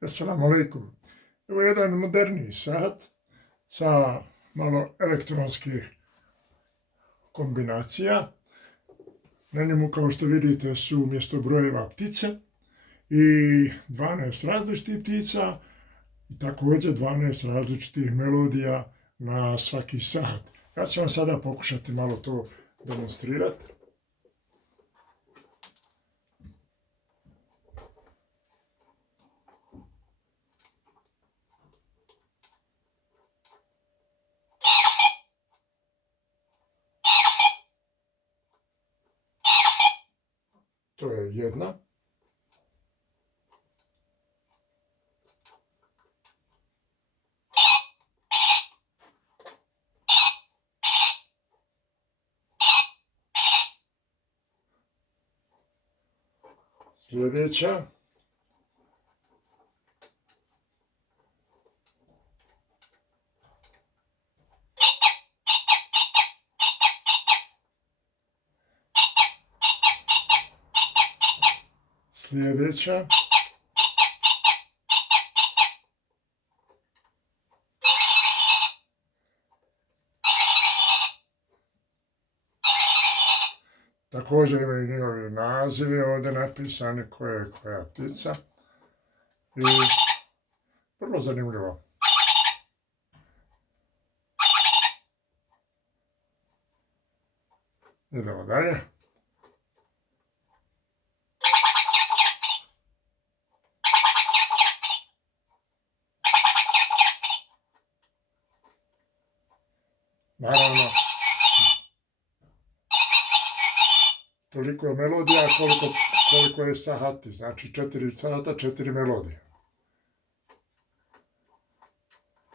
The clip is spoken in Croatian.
Assalamu alaikum. Evo jedan moderniji sat sa malo elektronskih kombinacija. Na njemu, kao što vidite, su umjesto brojeva ptice i 12 različitih ptica i također 12 različitih melodija na svaki sat. Ja ću vam sada pokušati malo to demonstrirati. To je jedna. Sljedeća. Sljedeća. Također imaju njihovi nazivi ovdje napisani koja ptica. I vrlo zanimljivo. Idemo dalje. Naravno, toliko je melodija koliko je sahati, znači 4 sata, 4 melodije.